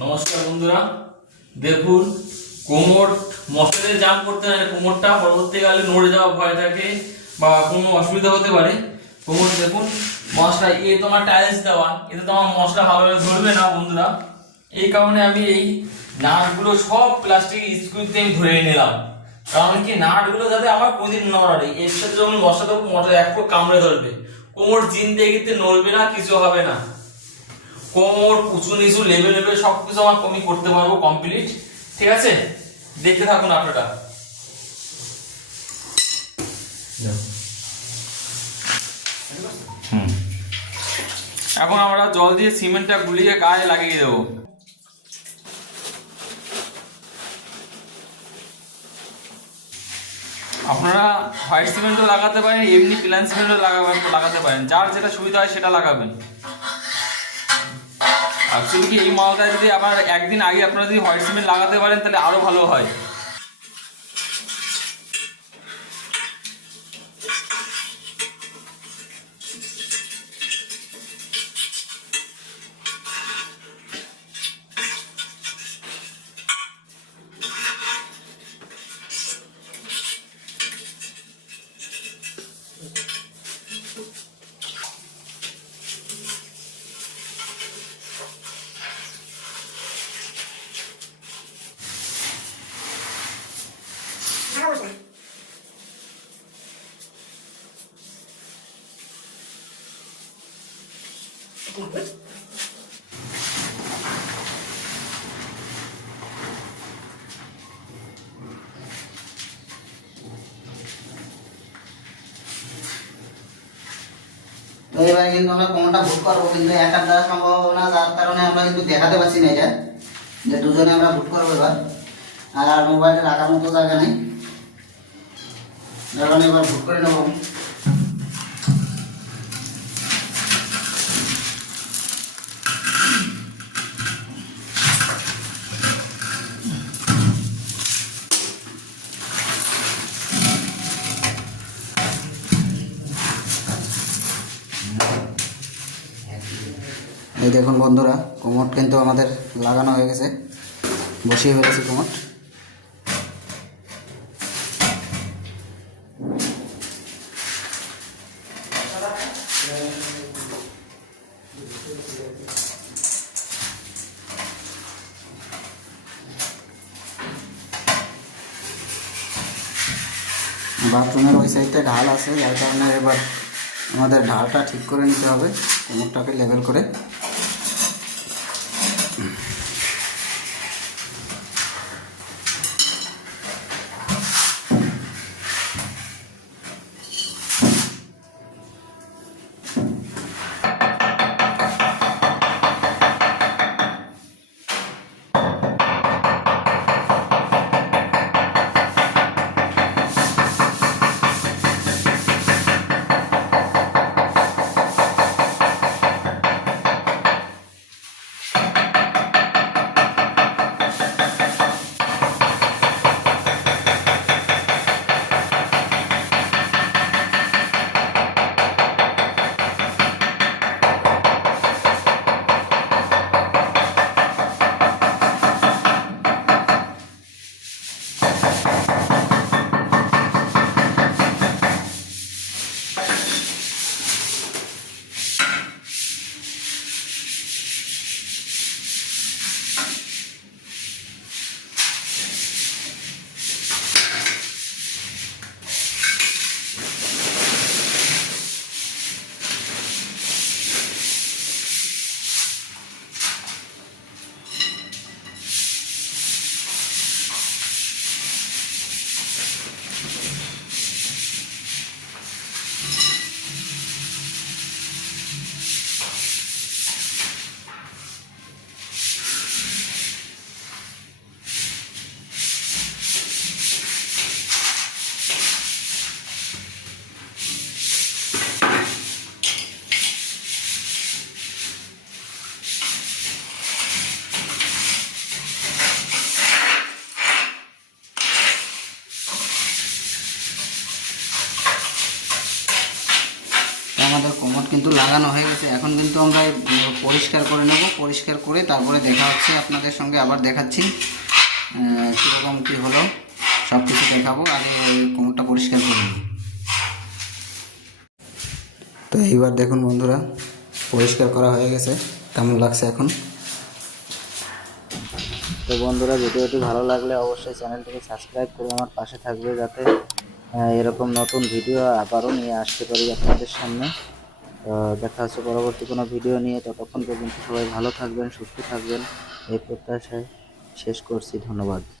নমস্কার বন্ধুরা। দেখুন, কোমর মশারে জাম করতে হয় কোমরটা পরবর্তীকালে নড়ে যাওয়া ভয় থাকে বা কোনো অসুবিধা হতে পারে। কোমর দেখুন, মশলা, এ তোমার টাইলস দেওয়া এতে তোমার মশলা ভালোভাবে ধরবে না বন্ধুরা। এই কারণে আমি এই নাটগুলো সব প্লাস্টিক স্ক্রুতে আমি ধরে নিলাম। কারণ কি, নাটগুলো যাতে আমার কোনদিন নড়ে এর সাথে যখন মশলা দেবো মশলা এক কামড়ে ধরবে। কোমর জিন্দেগিতে নড়বে না, কিছু হবে না। কোমর উঁচু নিচু লেভেল লেভেল সবকিছু আমার কমি করতে পারব কমপ্লিট ঠিক আছে? দেখতে থাকুন আপনারা। হুম। এখন আমরা জল দিয়ে সিমেন্টটা গুলিয়ে গায়ে লাগিয়ে দেবো। আপনারা হোয়াইট সিমেন্টও লাগাতে পারেন এমনি প্ল্যান সিমেন্টও লাগাবেন লাগাতে পারেন। যার যেটা সুবিধা হয় সেটা লাগাবেন। অ্যাকচুয়ালি কি এই মালটা যদি আবার একদিন আগে আপনারা যদি হোয়াইট সিমেন্ট লাগাতে পারেন, তাহলে আরও ভালো হয়। এবারে কিন্তু আমরা কোনটা ভুট করব কিন্তু একার দ্বারা সম্ভব না যার কারণে আমরা কিন্তু দেখাতে পারছি না এটা, যে দুজনে আমরা ভুট করব এবার। আর মোবাইলটা রাখার মতো জায়গা নেই। কারণে এবার ভুট করে নেব। এই দেখুন বন্ধুরা কোমট কিন্তু আমাদের লাগানো হয়ে গেছে। বসিয়ে ফেলেছি কোমট বাথরুমের ওই সাইডটা ঢাল আছে, যার কারণে এবার আমাদের ঢালটা ঠিক করে নিতে হবে কোমরটাকে লেভেল করে। লাগানো হয়ে গেছে। এখন কিন্তু আমরা পরিষ্কার করে নেব। পরিষ্কার করে তারপরে দেখা হচ্ছে আপনাদের সঙ্গে আবার দেখাচ্ছি কীরকম কী হলো। সব কিছু দেখাবো, আগে কোমরটা পরিষ্কার করে নিই তো এইবার দেখুন বন্ধুরা, পরিষ্কার করা হয়ে গেছে, কেমন লাগছে এখন? তো বন্ধুরা, ভিডিওটি ভালো লাগলে অবশ্যই চ্যানেলটিকে সাবস্ক্রাইব করে আমার পাশে থাকবে যাতে এরকম নতুন ভিডিও আবারও নিয়ে আসতে পারি আপনাদের সামনে। দেখা হচ্ছে পরবর্তী কোনো ভিডিও নিয়ে। ততক্ষণ পর্যন্ত সবাই ভালো থাকবেন, সুস্থ থাকবেন। এই প্রত্যাশায় শেষ করছি। ধন্যবাদ।